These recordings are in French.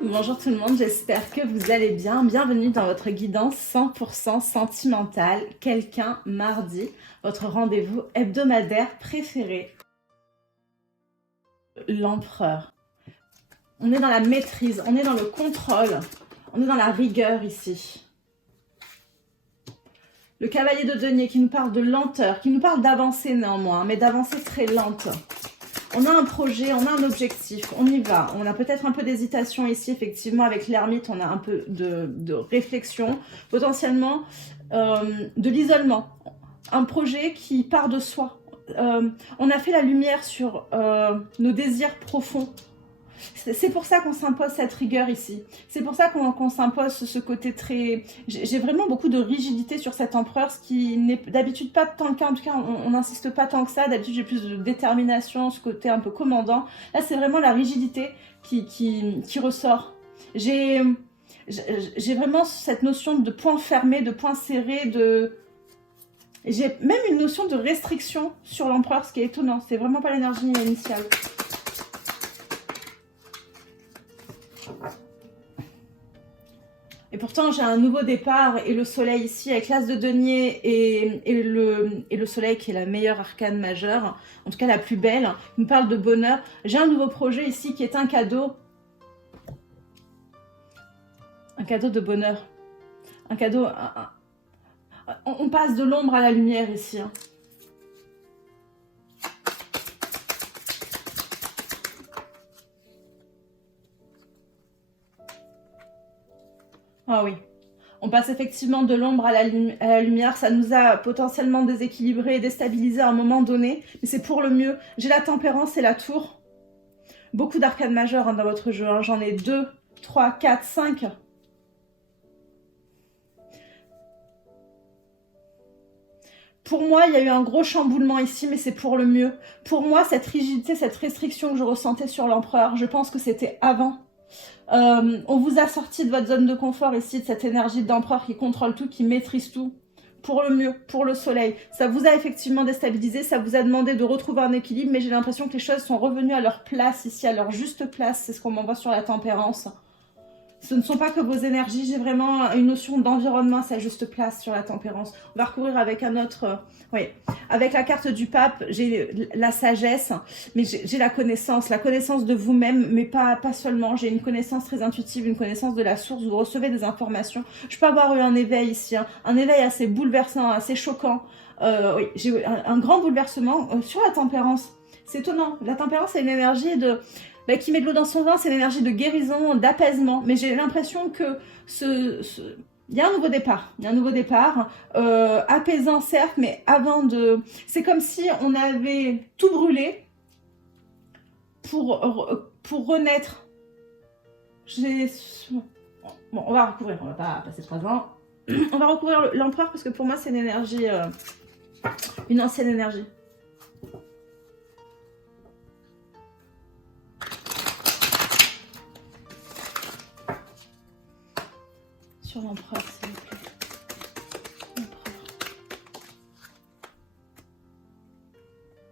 Bonjour tout le monde, j'espère que vous allez bien. Bienvenue dans votre guidance 100% sentimentale, quelqu'un mardi, votre rendez-vous hebdomadaire préféré. L'empereur. On est dans la maîtrise, on est dans le contrôle, on est dans la rigueur ici. Le cavalier de denier qui nous parle de lenteur, qui nous parle d'avancée néanmoins, mais d'avancée très lente. On a un projet, on a un objectif, on y va. On a peut-être un peu d'hésitation ici, effectivement, avec l'ermite, on a un peu de réflexion, potentiellement de l'isolement. Un projet qui part de soi. On a fait la lumière sur nos désirs profonds. C'est pour ça qu'on s'impose cette rigueur ici. C'est pour ça qu'on s'impose ce côté très... J'ai vraiment beaucoup de rigidité sur cet empereur, ce qui n'est d'habitude pas tant le cas. En tout cas, on n'insiste pas tant que ça. D'habitude, j'ai plus de détermination, ce côté un peu commandant. Là, c'est vraiment la rigidité qui ressort. J'ai vraiment cette notion de point fermé, de point serré, de... J'ai même une notion de restriction sur l'empereur, ce qui est étonnant. C'est vraiment pas l'énergie initiale. Et pourtant, j'ai un nouveau départ et le soleil ici avec l'as de denier et le soleil qui est la meilleure arcane majeure, en tout cas la plus belle, qui me parle de bonheur. J'ai un nouveau projet ici qui est un cadeau de bonheur. Un cadeau... On passe de l'ombre à la lumière ici. Ah oui, on passe effectivement de l'ombre à la lumière, ça nous a potentiellement déséquilibré et déstabilisé à un moment donné, mais c'est pour le mieux. J'ai la tempérance et la tour. Beaucoup d'arcanes majeures dans votre jeu, hein. J'en ai 2, 3, 4, 5. Pour moi, il y a eu un gros chamboulement ici, mais c'est pour le mieux. Pour moi, cette rigidité, cette restriction que je ressentais sur l'empereur, je pense que c'était avant. On vous a sorti de votre zone de confort ici, de cette énergie d'empereur qui contrôle tout, qui maîtrise tout, pour le mieux, pour le soleil. Ça vous a effectivement déstabilisé, ça vous a demandé de retrouver un équilibre, mais j'ai l'impression que les choses sont revenues à leur place ici, à leur juste place. C'est ce qu'on m'envoie sur la tempérance. Ce ne sont pas que vos énergies, j'ai vraiment une notion d'environnement à sa juste place sur la tempérance. On va recouvrir avec un autre... oui, avec la carte du pape, j'ai la sagesse, mais j'ai la connaissance de vous-même, mais pas seulement. J'ai une connaissance très intuitive, une connaissance de la source, vous recevez des informations. Je peux avoir eu un éveil ici, hein, un éveil assez bouleversant, assez choquant. Oui, j'ai eu un grand bouleversement sur la tempérance. C'est étonnant, la tempérance c'est une énergie de... qui met de l'eau dans son vin, c'est l'énergie de guérison, d'apaisement. Mais j'ai l'impression que il y a un nouveau départ. Il y a un nouveau départ, apaisant certes, mais avant de... C'est comme si on avait tout brûlé pour renaître. Bon, on va recouvrir, on va pas passer 3 ans. On va recouvrir l'empereur parce que pour moi c'est une énergie, une ancienne énergie. Sur l'empereur, s'il vous plaît. L'empereur.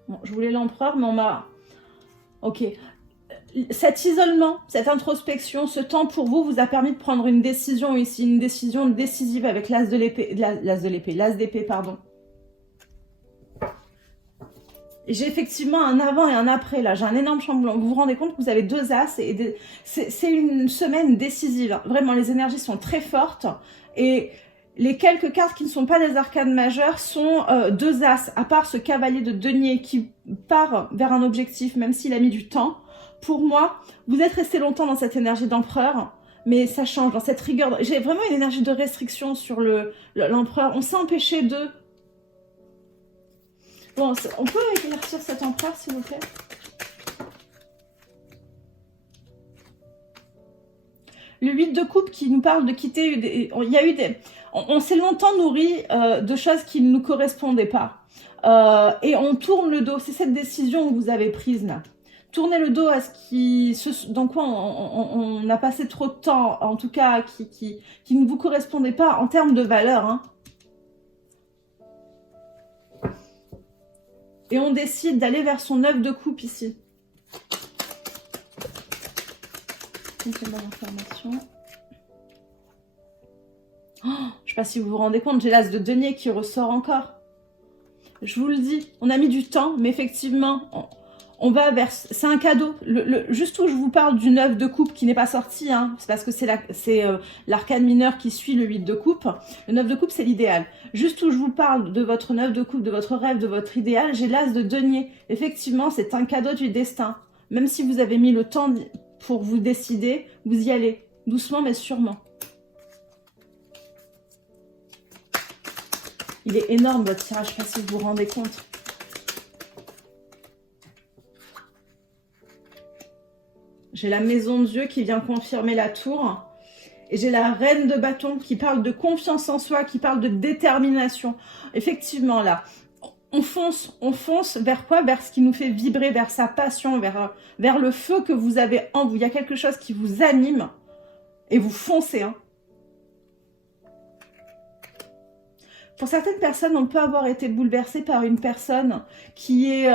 Bon, je voulais l'empereur, mais on m'a... Ok. Cet isolement, cette introspection, ce temps pour vous vous a permis de prendre une décision ici, une décision décisive avec l'as de l'épée, l'as d'épée, pardon. J'ai effectivement un avant et un après, là. J'ai un énorme chamboulement. Vous vous rendez compte que vous avez 2 as et c'est une semaine décisive. Vraiment, les énergies sont très fortes. Et les quelques cartes qui ne sont pas des arcanes majeures sont 2 as. À part ce cavalier de denier qui part vers un objectif, même s'il a mis du temps. Pour moi, vous êtes resté longtemps dans cette énergie d'empereur. Mais ça change, dans cette rigueur. J'ai vraiment une énergie de restriction sur l'empereur. On s'est empêché de... Bon, on peut éclaircir cet empereur, s'il vous plaît? Le 8 de coupe qui nous parle de quitter... Il y a eu des... On s'est longtemps nourri de choses qui ne nous correspondaient pas. Et on tourne le dos. C'est cette décision que vous avez prise, là. Tournez le dos à dans quoi on a passé trop de temps, en tout cas, qui ne vous correspondait pas en termes de valeur, hein. Et on décide d'aller vers son œuf de coupe ici. complément d'information. Oh, je ne sais pas si vous vous rendez compte, j'ai l'as de denier qui ressort encore. Je vous le dis, on a mis du temps, mais effectivement, on va vers... C'est un cadeau. Juste où je vous parle du 9 de coupe qui n'est pas sorti, hein, c'est parce que c'est l'arcane mineur qui suit le 8 de coupe. Le 9 de coupe, c'est l'idéal. Juste où je vous parle de votre 9 de coupe, de votre rêve, de votre idéal, j'ai l'as de denier. Effectivement, c'est un cadeau du destin. Même si vous avez mis le temps pour vous décider, vous y allez. Doucement, mais sûrement. Il est énorme, votre tirage, je ne sais pas si vous vous rendez compte. J'ai la maison de Dieu qui vient confirmer la tour. Et j'ai la reine de bâton qui parle de confiance en soi, qui parle de détermination. Effectivement, là, on fonce vers quoi? Vers ce qui nous fait vibrer, vers sa passion, vers le feu que vous avez en vous. Il y a quelque chose qui vous anime et vous foncez, hein. Pour certaines personnes, on peut avoir été bouleversé par une personne qui est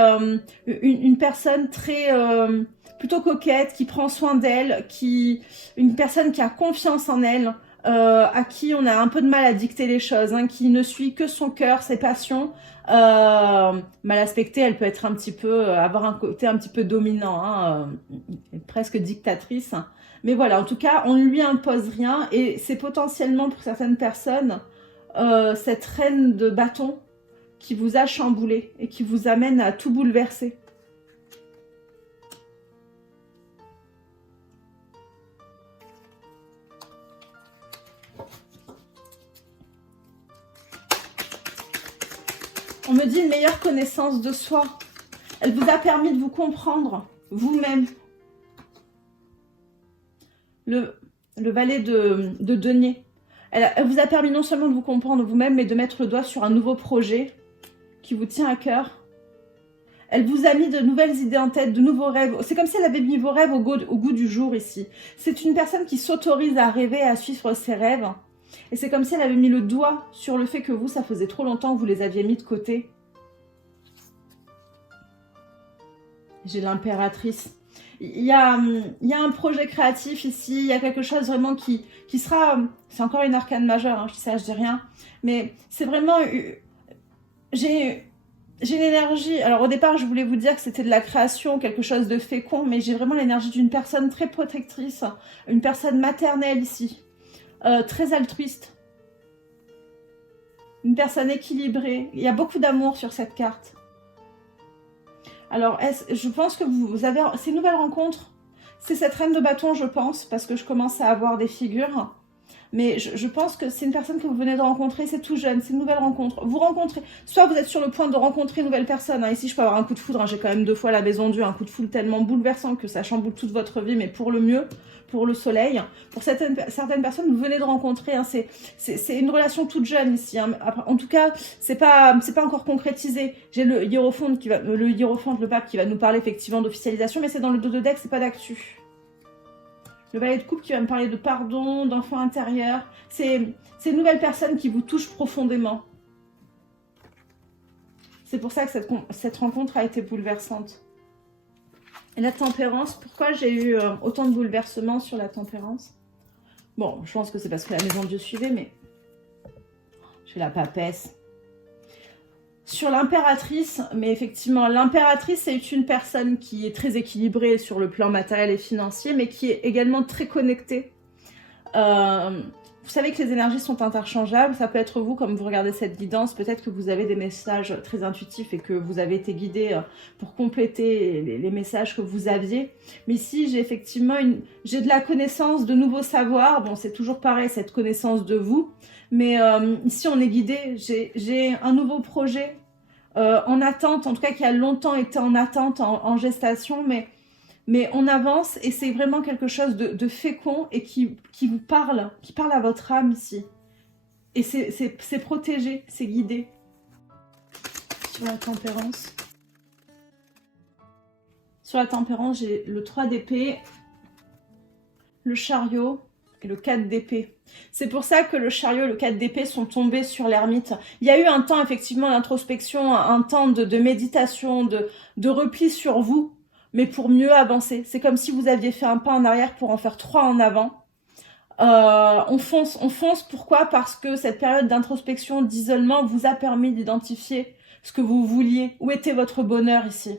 une personne très plutôt coquette, qui prend soin d'elle, une personne qui a confiance en elle, à qui on a un peu de mal à dicter les choses, hein, qui ne suit que son cœur, ses passions. Mal aspectée, elle peut être un petit peu, avoir un côté un petit peu dominant, hein, presque dictatrice. Mais voilà, en tout cas, on ne lui impose rien et c'est potentiellement pour certaines personnes cette reine de bâton qui vous a chamboulé et qui vous amène à tout bouleverser. On me dit une meilleure connaissance de soi. Elle vous a permis de vous comprendre vous-même. Le valet de denier. Elle vous a permis non seulement de vous comprendre vous-même, mais de mettre le doigt sur un nouveau projet qui vous tient à cœur. Elle vous a mis de nouvelles idées en tête, de nouveaux rêves. C'est comme si elle avait mis vos rêves au goût du jour ici. C'est une personne qui s'autorise à rêver, à suivre ses rêves. Et c'est comme si elle avait mis le doigt sur le fait que vous, ça faisait trop longtemps que vous les aviez mis de côté. J'ai l'impératrice. Il y a un projet créatif ici, il y a quelque chose vraiment qui sera... C'est encore une arcane majeure, hein, je dis ça, je dis rien. Mais c'est vraiment... J'ai une énergie... Alors au départ, je voulais vous dire que c'était de la création, quelque chose de fécond, mais j'ai vraiment l'énergie d'une personne très protectrice, une personne maternelle ici, très altruiste. Une personne équilibrée. Il y a beaucoup d'amour sur cette carte. Alors, je pense que vous avez... Ces nouvelles rencontres, c'est cette reine de bâton, je pense, parce que je commence à avoir des figures. Mais je pense que c'est une personne que vous venez de rencontrer, c'est tout jeune, c'est une nouvelle rencontre. Vous rencontrez, soit vous êtes sur le point de rencontrer une nouvelle personne. Hein. Ici, je peux avoir un coup de foudre, hein. J'ai quand même 2 fois la maison de Dieu, un coup de foudre tellement bouleversant que ça chamboule toute votre vie, mais pour le mieux, pour le soleil. Pour certaines personnes, vous venez de rencontrer, hein. C'est une relation toute jeune ici. Hein. En tout cas, c'est pas encore concrétisé. J'ai le hiérophante, le pape, qui va nous parler effectivement d'officialisation, mais c'est dans le dos de deck, c'est pas d'actu. Le valet de coupe qui va me parler de pardon, d'enfant intérieur. C'est une nouvelle personne qui vous touche profondément. C'est pour ça que cette rencontre a été bouleversante. Et la tempérance, pourquoi j'ai eu autant de bouleversements sur la tempérance? Bon, je pense que c'est parce que la maison de Dieu suivait, mais j'ai la papesse. Sur l'impératrice, mais effectivement, l'impératrice, c'est une personne qui est très équilibrée sur le plan matériel et financier, mais qui est également très connectée. Vous savez que les énergies sont interchangeables. Ça peut être vous, comme vous regardez cette guidance, peut-être que vous avez des messages très intuitifs et que vous avez été guidé pour compléter les messages que vous aviez. Mais ici, j'ai effectivement j'ai de la connaissance, de nouveaux savoirs. Bon, c'est toujours pareil, cette connaissance de vous. Mais ici, on est guidé. J'ai un nouveau projet en attente, en tout cas qui a longtemps été en attente, en gestation, mais on avance et c'est vraiment quelque chose de fécond et qui vous parle, qui parle à votre âme ici. Et c'est protégé, c'est guidé. Sur la tempérance. Sur la tempérance, j'ai le 3 d'épée, le chariot et le 4 d'épée. C'est pour ça que le chariot et le 4 d'épée sont tombés sur l'ermite. Il y a eu un temps effectivement d'introspection, un temps de méditation, de repli sur vous, mais pour mieux avancer. C'est comme si vous aviez fait un pas en arrière pour en faire 3 en avant. On fonce. Pourquoi? Parce que cette période d'introspection, d'isolement vous a permis d'identifier ce que vous vouliez. Où était votre bonheur ici?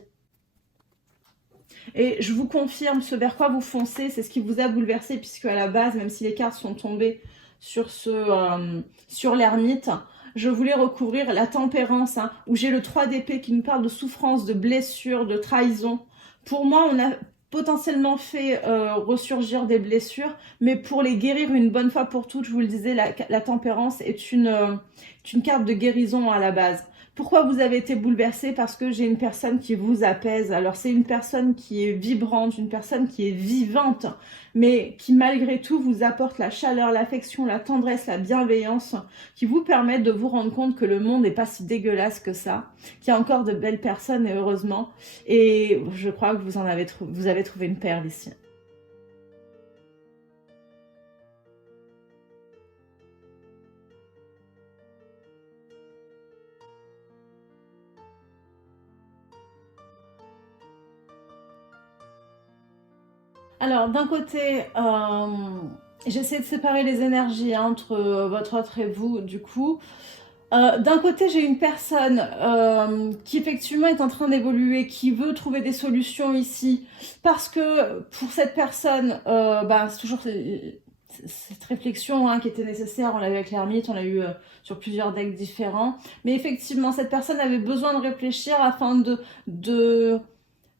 Et je vous confirme, ce vers quoi vous foncez, c'est ce qui vous a bouleversé, puisque à la base, même si les cartes sont tombées sur sur l'ermite, je voulais recouvrir la tempérance, hein, où j'ai le 3 d'épée qui nous parle de souffrance, de blessure, de trahison. Pour moi, on a potentiellement fait ressurgir des blessures, mais pour les guérir une bonne fois pour toutes, je vous le disais, la tempérance est une carte de guérison à la base. Pourquoi vous avez été bouleversé? Parce que j'ai une personne qui vous apaise. Alors c'est une personne qui est vibrante, une personne qui est vivante, mais qui malgré tout vous apporte la chaleur, l'affection, la tendresse, la bienveillance, qui vous permettent de vous rendre compte que le monde n'est pas si dégueulasse que ça, qu'il y a encore de belles personnes et heureusement. Et je crois que vous avez trouvé une perle ici. Alors, d'un côté, j'essaie de séparer les énergies hein, entre votre autre et vous, du coup. D'un côté, j'ai une personne qui effectivement est en train d'évoluer, qui veut trouver des solutions ici, parce que pour cette personne, c'est toujours cette réflexion hein, qui était nécessaire. On l'a eu avec l'ermite, on l'a eu sur plusieurs decks différents. Mais effectivement, cette personne avait besoin de réfléchir afin de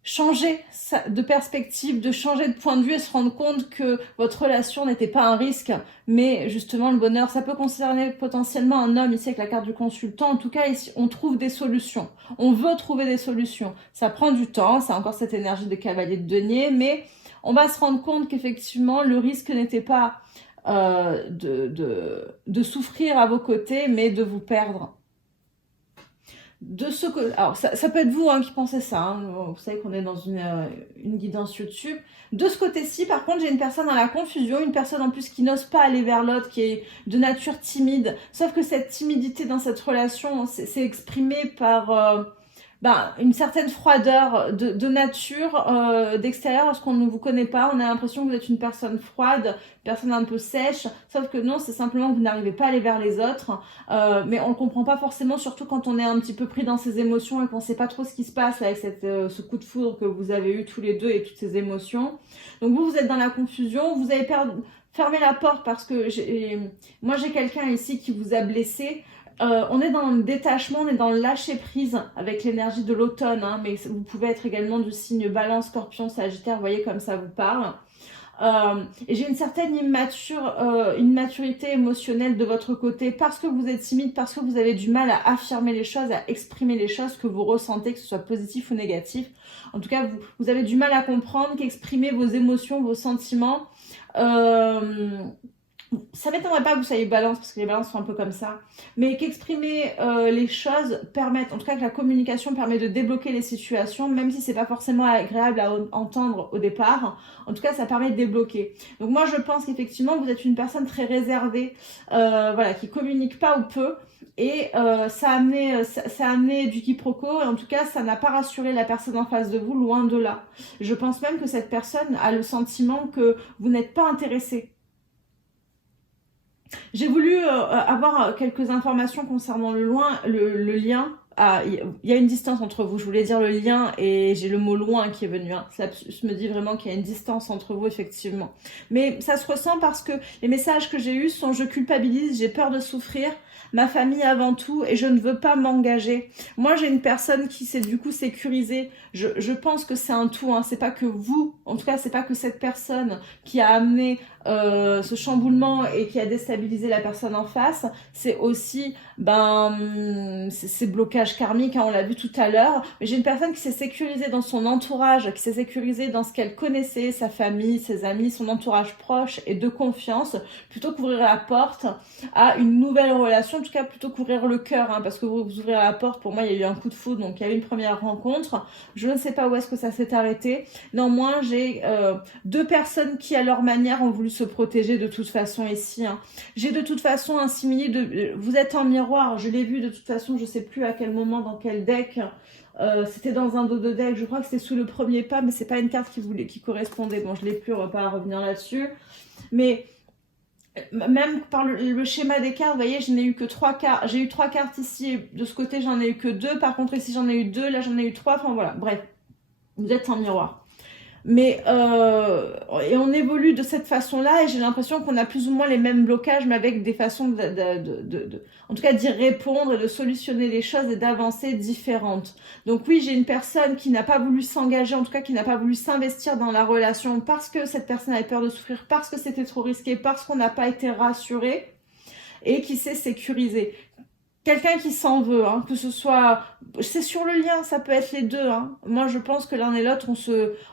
changer de perspective, de changer de point de vue et se rendre compte que votre relation n'était pas un risque, mais justement le bonheur. Ça peut concerner potentiellement un homme ici avec la carte du consultant. En tout cas, ici, on trouve des solutions. On veut trouver des solutions. Ça prend du temps, ça a encore cette énergie de cavalier de denier, mais on va se rendre compte qu'effectivement, le risque n'était pas de souffrir à vos côtés, mais de vous perdre. De ce que, alors ça peut être vous hein, qui pensez ça, hein. Vous savez qu'on est dans une guidance YouTube. De ce côté-ci, par contre, j'ai une personne dans la confusion, une personne en plus qui n'ose pas aller vers l'autre, qui est de nature timide. Sauf que cette timidité dans cette relation, c'est exprimé par une certaine froideur de nature, d'extérieur, parce qu'on ne vous connaît pas. On a l'impression que vous êtes une personne froide, une personne un peu sèche, sauf que non, c'est simplement que vous n'arrivez pas à aller vers les autres. Mais on ne comprend pas forcément, surtout quand on est un petit peu pris dans ses émotions et qu'on ne sait pas trop ce qui se passe avec ce coup de foudre que vous avez eu tous les deux et toutes ces émotions. Donc vous êtes dans la confusion, vous avez fermé la porte parce que moi j'ai quelqu'un ici qui vous a blessé. On est dans le détachement, on est dans le lâcher prise avec l'énergie de l'automne, hein, mais vous pouvez être également du signe Balance, Scorpion, Sagittaire, vous voyez comme ça vous parle. Et j'ai une certaine une maturité émotionnelle de votre côté parce que vous êtes timide, parce que vous avez du mal à affirmer les choses, à exprimer les choses que vous ressentez, que ce soit positif ou négatif. En tout cas, vous avez du mal à comprendre qu'exprimer vos émotions, vos sentiments. Ça m'étonnerait pas que vous soyez balance, parce que les balances sont un peu comme ça, mais qu'exprimer les choses permettent, en tout cas que la communication permet de débloquer les situations, même si c'est pas forcément agréable à entendre au départ, en tout cas ça permet de débloquer. Donc moi je pense qu'effectivement vous êtes une personne très réservée, qui communique pas ou peu, et ça a amené du quiproquo, et en tout cas ça n'a pas rassuré la personne en face de vous, loin de là. Je pense même que cette personne a le sentiment que vous n'êtes pas intéressé. J'ai voulu avoir quelques informations concernant le lien. Ah, il y a une distance entre vous. Je voulais dire le lien et j'ai le mot loin qui est venu. Hein. Ça me dit vraiment qu'il y a une distance entre vous, effectivement. Mais ça se ressent parce que les messages que j'ai eus sont je culpabilise, j'ai peur de souffrir, ma famille avant tout et je ne veux pas m'engager. Moi, j'ai une personne qui s'est du coup sécurisée. Je pense que c'est un tout. Hein. C'est pas que vous, en tout cas, c'est pas que cette personne qui a amené ce chamboulement et qui a déstabilisé la personne en face, c'est aussi ces blocages karmiques, hein, on l'a vu tout à l'heure, mais j'ai une personne qui s'est sécurisée dans son entourage, qui s'est sécurisée dans ce qu'elle connaissait, sa famille, ses amis, son entourage proche et de confiance, plutôt qu'ouvrir la porte à une nouvelle relation, en tout cas plutôt qu'ouvrir le cœur, hein, parce que vous ouvrez la porte, pour moi il y a eu un coup de foudre, donc il y a eu une première rencontre, je ne sais pas où est-ce que ça s'est arrêté, néanmoins j'ai deux personnes qui à leur manière ont voulu se protéger de toute façon ici, hein. J'ai de toute façon un simili vous êtes en miroir, je l'ai vu de toute façon, je sais plus à quel moment, dans quel deck, C'était dans un dos de deck, je crois que c'était sous le premier pas, mais c'est pas une carte qui correspondait. Bon, je l'ai plus, on va pas revenir là-dessus. Mais même par le schéma des cartes, vous voyez, je n'ai eu que 3 cartes. J'ai eu 3 cartes ici, et de ce côté, j'en ai eu que 2. Par contre, ici, j'en ai eu 2, là, j'en ai eu 3. Enfin, voilà, bref, vous êtes un miroir. Mais et on évolue de cette façon-là et j'ai l'impression qu'on a plus ou moins les mêmes blocages, mais avec des façons en tout cas d'y répondre et de solutionner les choses et d'avancer différentes. Donc oui, j'ai une personne qui n'a pas voulu s'engager, en tout cas qui n'a pas voulu s'investir dans la relation parce que cette personne avait peur de souffrir, parce que c'était trop risqué, parce qu'on n'a pas été rassuré et qui s'est sécurisé. Quelqu'un qui s'en veut, hein, que ce soit... C'est sur le lien, ça peut être les deux. Hein. Moi, je pense que l'un et l'autre,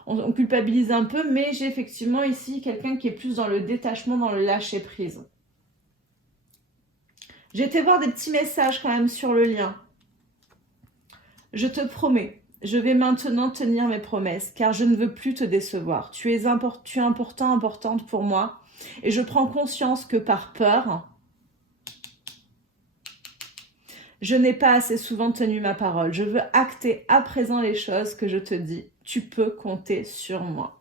on culpabilise un peu, mais j'ai effectivement ici quelqu'un qui est plus dans le détachement, dans le lâcher-prise. J'ai été voir des petits messages quand même sur le lien. Je te promets, je vais maintenant tenir mes promesses, car je ne veux plus te décevoir. Tu es important, importante pour moi, et je prends conscience que par peur... Je n'ai pas assez souvent tenu ma parole. Je veux acter à présent les choses que je te dis. Tu peux compter sur moi.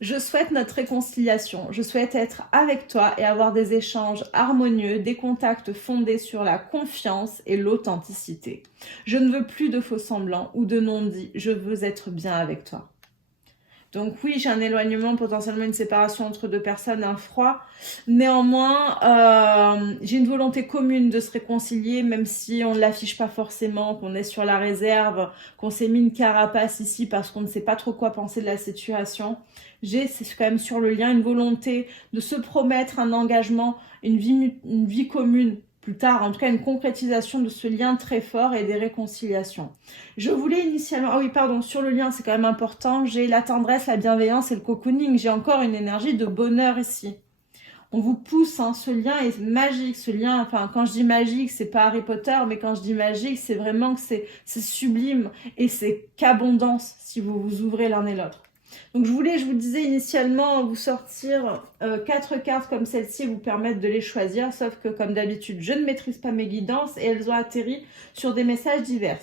Je souhaite notre réconciliation. Je souhaite être avec toi et avoir des échanges harmonieux, des contacts fondés sur la confiance et l'authenticité. Je ne veux plus de faux semblants ou de non-dits. Je veux être bien avec toi. Donc oui, j'ai un éloignement, potentiellement une séparation entre deux personnes, un froid. Néanmoins, j'ai une volonté commune de se réconcilier, même si on ne l'affiche pas forcément, qu'on est sur la réserve, qu'on s'est mis une carapace ici parce qu'on ne sait pas trop quoi penser de la situation. C'est quand même sur le lien, une volonté de se promettre un engagement, une vie commune plus tard, en tout cas une concrétisation de ce lien très fort et des réconciliations. Je voulais initialement, ah oui pardon, sur le lien c'est quand même important, j'ai la tendresse, la bienveillance et le cocooning, j'ai encore une énergie de bonheur ici. On vous pousse, hein, ce lien est magique, ce lien, enfin quand je dis magique, c'est pas Harry Potter, mais quand je dis magique, c'est vraiment que c'est sublime et c'est qu'abondance si vous vous ouvrez l'un et l'autre. Donc je vous disais initialement, vous sortir 4 cartes comme celle-ci, vous permettre de les choisir, sauf que comme d'habitude, je ne maîtrise pas mes guidances et elles ont atterri sur des messages divers.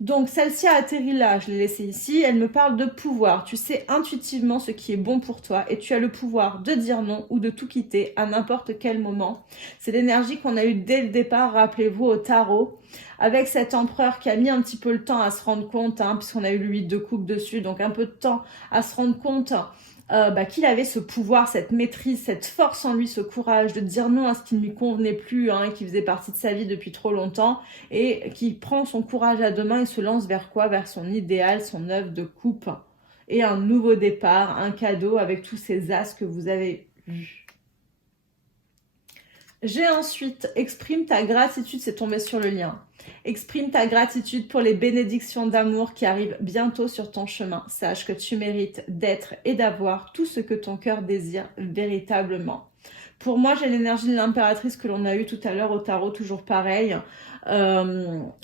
Donc celle-ci a atterri là, je l'ai laissée ici, elle me parle de pouvoir. Tu sais intuitivement ce qui est bon pour toi et tu as le pouvoir de dire non ou de tout quitter à n'importe quel moment. C'est l'énergie qu'on a eue dès le départ, rappelez-vous, au tarot, avec cet empereur qui a mis un petit peu le temps à se rendre compte, hein, puisqu'on a eu le 8 de coupe dessus, donc un peu de temps à se rendre compte qu'il avait ce pouvoir, cette maîtrise, cette force en lui, ce courage de dire non à ce qui ne lui convenait plus, hein, qui faisait partie de sa vie depuis trop longtemps, et qui prend son courage à deux mains et se lance vers quoi? Vers son idéal, son œuvre de coupe, et un nouveau départ, un cadeau avec tous ces as que vous avez vus. J'ai ensuite, exprime ta gratitude, c'est tombé sur le lien. Exprime ta gratitude pour les bénédictions d'amour qui arrivent bientôt sur ton chemin. Sache que tu mérites d'être et d'avoir tout ce que ton cœur désire véritablement. Pour moi, j'ai l'énergie de l'impératrice que l'on a eue tout à l'heure au tarot, toujours pareil.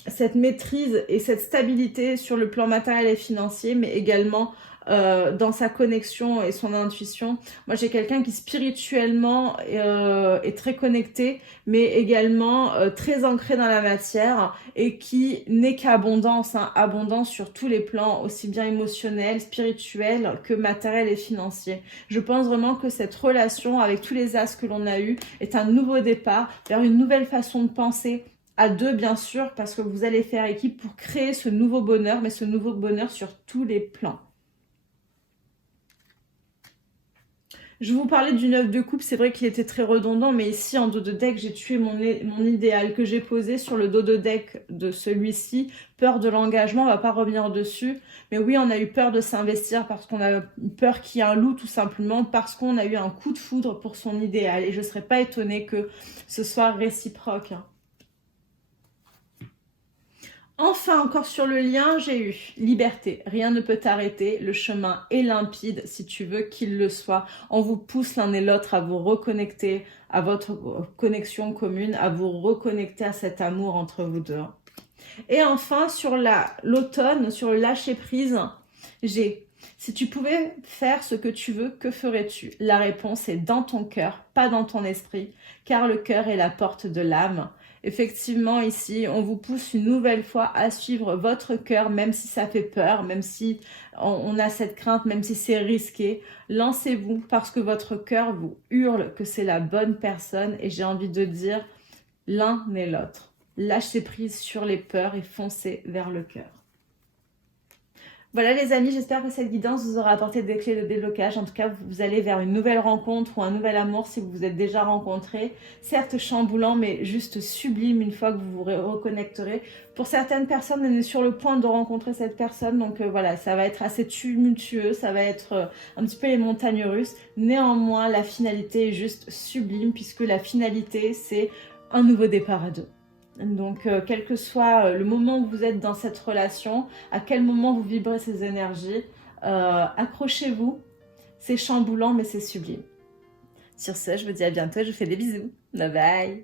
Cette maîtrise et cette stabilité sur le plan matériel et financier, mais également dans sa connexion et son intuition. Moi, j'ai quelqu'un qui spirituellement est très connecté, mais également très ancré dans la matière et qui n'est qu'abondance, hein, abondance sur tous les plans, aussi bien émotionnel, spirituel que matériel et financier. Je pense vraiment que cette relation avec tous les as que l'on a eus est un nouveau départ vers une nouvelle façon de penser, à deux bien sûr, parce que vous allez faire équipe pour créer ce nouveau bonheur, mais ce nouveau bonheur sur tous les plans. Je vous parlais du 9 de coupe, c'est vrai qu'il était très redondant, mais ici en dos de deck, j'ai tué mon idéal que j'ai posé sur le dos de deck de celui-ci. Peur de l'engagement, on va pas revenir dessus. Mais oui, on a eu peur de s'investir parce qu'on a eu peur qu'il y ait un loup tout simplement, parce qu'on a eu un coup de foudre pour son idéal. Et je ne serais pas étonnée que ce soit réciproque. Enfin, encore sur le lien, j'ai eu liberté. Rien ne peut t'arrêter. Le chemin est limpide si tu veux qu'il le soit. On vous pousse l'un et l'autre à vous reconnecter à votre connexion commune, à vous reconnecter à cet amour entre vous deux. Et enfin, sur l'automne, sur le lâcher-prise, j'ai « Si tu pouvais faire ce que tu veux, que ferais-tu » La réponse est dans ton cœur, pas dans ton esprit, car le cœur est la porte de l'âme. Effectivement, ici, on vous pousse une nouvelle fois à suivre votre cœur, même si ça fait peur, même si on a cette crainte, même si c'est risqué. Lancez-vous parce que votre cœur vous hurle que c'est la bonne personne. Et j'ai envie de dire, l'un n'est l'autre. Lâchez prise sur les peurs et foncez vers le cœur. Voilà les amis, j'espère que cette guidance vous aura apporté des clés de déblocage. En tout cas, vous allez vers une nouvelle rencontre ou un nouvel amour si vous vous êtes déjà rencontrés. Certes chamboulant, mais juste sublime une fois que vous vous reconnecterez. Pour certaines personnes, on est sur le point de rencontrer cette personne. Donc voilà, ça va être assez tumultueux, ça va être un petit peu les montagnes russes. Néanmoins, la finalité est juste sublime puisque la finalité, c'est un nouveau départ à deux. Donc, quel que soit le moment où vous êtes dans cette relation, à quel moment vous vibrez ces énergies, accrochez-vous. C'est chamboulant, mais c'est sublime. Sur ce, je vous dis à bientôt, je vous fais des bisous. Bye bye.